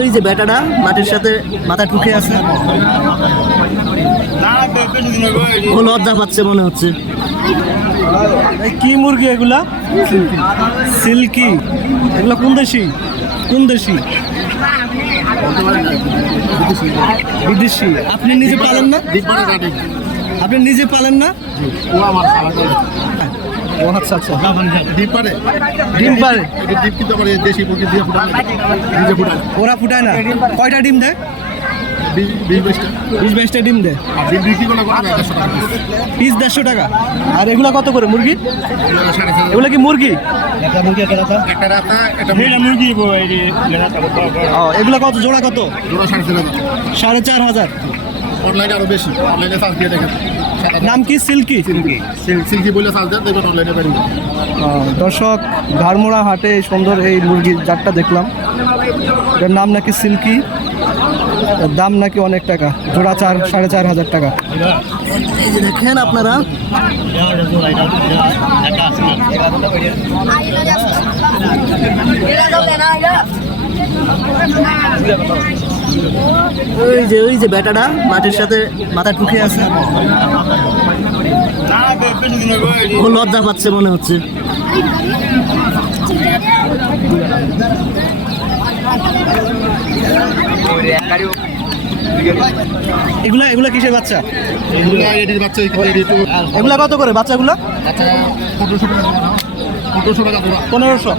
ওই যে বেটাটা মাটির সাথে মাথা ঠুকে আছে, ও লজ্জা পাচ্ছে মনে হচ্ছে। কি মুরগি এগুলা? সিল্কি। এগুলা কোন দেশি? কোন দেশি? বিদেশি। আপনি নিজে পালেন না? আপনি নিজে পালেন না? ও আচ্ছা আচ্ছা। ডিম পারে, ডিম পারে? ডিম কিন্তু আমার দেশি মুরগি দিয়ে ফুটায়, নিজে ফুটায়। ওরা ফুটায় না? কয়টা ডিম দেয়? 20-22টা ডিম দেয়। আর ডিম বিক্রি করলে 150 টাকা পিস 150 টাকা। আর এগুলা কত করে মুরগি? এগুলা কি মুরগি? একটা মুরগি, একটা রাতা, একটা মুরগি। ও, এগুলা কত জোড়া? কত জোড়া 4.5 4,500। অনলাইনে আরো বেশি, অনলাইনে চার্জ দিয়ে দেখেন। নাম কি? সিল্কি। সিল্কি বলে চার্জ দেন, দেখবেন অনলাইনে পারি। দর্শক, ঘাড়মোড়া হাটে সুন্দর এই মুরগির জাতটা দেখলাম। এটার নাম নাকি সিল্কি, দাম নাকি অনেক টাকা, জোড়া 4,500 টাকা। এই যে দেখেন আপনারা, ওই যে বেটাটা মাটির সাথে মাথা ঠুকে আছে, ও লজ্জা পাচ্ছে মনে হচ্ছে। এগুলা কিসের বাচ্চা? এটির বাচ্চা, এগুলা কত করে বাচ্চাগুলো? 1500 টাকা। 1500।